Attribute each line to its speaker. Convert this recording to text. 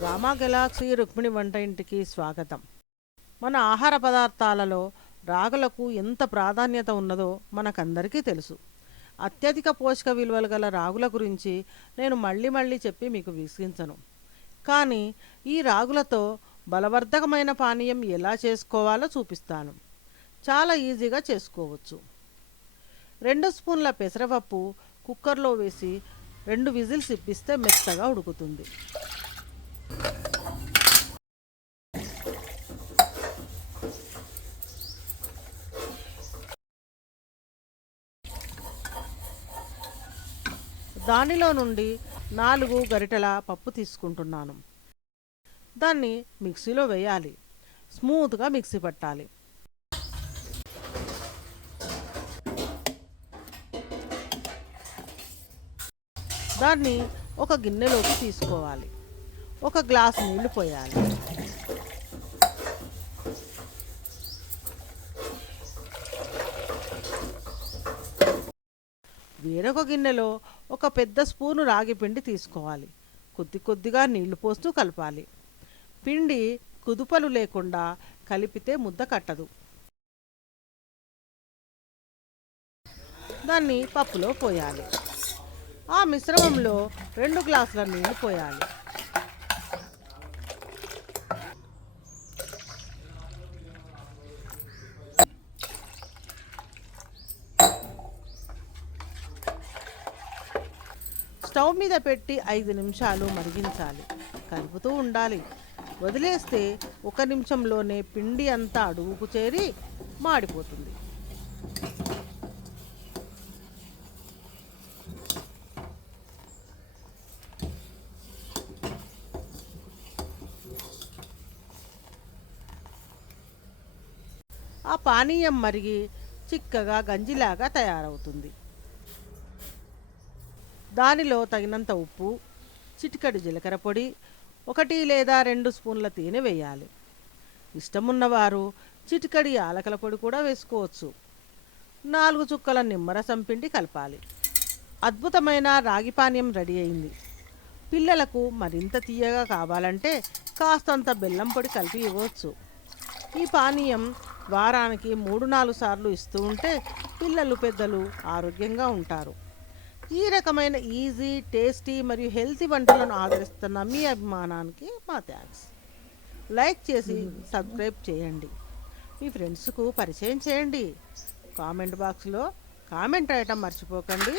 Speaker 1: Gamma Galaxy Rukmini వంట ఇంటికి స్వాగతం. మన ఆహార పదార్థాలలో రాగులకు ఎంత ప్రాధాన్యత ఉన్నదో మనకందరికీ తెలుసు. అత్యధిక పోషక విలువలు గల రాగుల గురించి నేను మళ్ళీ మళ్ళీ చెప్పి మీకు విసిగించను. కానీ ఈ రాగులతో బలవర్ధకమైన పానీయం ఎలా చేసుకోవాలో చూపిస్తాను. చాలా ఈజీగా చేసుకోవచ్చు. రెండు స్పూన్ల పెసరపప్పు కుక్కర్లో వేసి రెండు విజిల్స్ ఇప్పిస్తే మెత్తగా ఉడుకుతుంది. దానిలో నుండి నాలుగు గరిటెల పప్పు తీసుకుంటున్నాను. దాన్ని మిక్సీలో వేయాలి. స్మూత్గా మిక్సీ పట్టాలి. దాన్ని ఒక గిన్నెలోకి తీసుకోవాలి. ఒక గ్లాసు నీళ్ళు పోయాలి. వేరొక గిన్నెలో ఒక పెద్ద స్పూను రాగి పిండి తీసుకోవాలి. కొద్ది కొద్దిగా నీళ్ళు పోస్తూ కలపాలి. పిండి కుదుపలు లేకుండా కలిపితే ముద్ద కట్టదు. దాన్ని పప్పులో పోయాలి. ఆ మిశ్రమంలో రెండు గ్లాసుల నీళ్ళు పోయాలి. స్టవ్ మీద పెట్టి ఐదు నిమిషాలు మరిగించాలి. కలుపుతూ ఉండాలి. వదిలేస్తే ఒక నిమిషంలోనే పిండి అంతా అడుగుకు చేరి మాడిపోతుంది. ఆ పానీయం మరిగి చిక్కగా గంజిలాగా తయారవుతుంది. దానిలో తగినంత ఉప్పు చిటికడి జీలకర్ర పొడి ఒకటి లేదా రెండు స్పూన్ల తేనె వేయాలి. ఇష్టమున్నవారు చిటికడి యాలకల పొడి కూడా వేసుకోవచ్చు. నాలుగు చుక్కల నిమ్మరసం పిండి కలపాలి. అద్భుతమైన రాగి పానీయం రెడీ అయింది. పిల్లలకు మరింత తీయగా కావాలంటే కాస్తంత బెల్లం పొడి కలిపి ఇవ్వచ్చు. ఈ పానీయం వారానికి మూడు నాలుగు సార్లు ఇస్తూ ఉంటే పిల్లలు పెద్దలు ఆరోగ్యంగా ఉంటారు. ఈ రకమైన ఈజీ టేస్టీ మరియు హెల్తీ వంటలను ఆదరిస్తున్న మీ అభిమానానికి మా థ్యాంక్స్ లైక్ చేసి సబ్స్క్రైబ్ చేయండి. మీ ఫ్రెండ్స్కు పరిచయం చేయండి. కామెంట్ బాక్స్లో కామెంట్ రాయటం మర్చిపోకండి.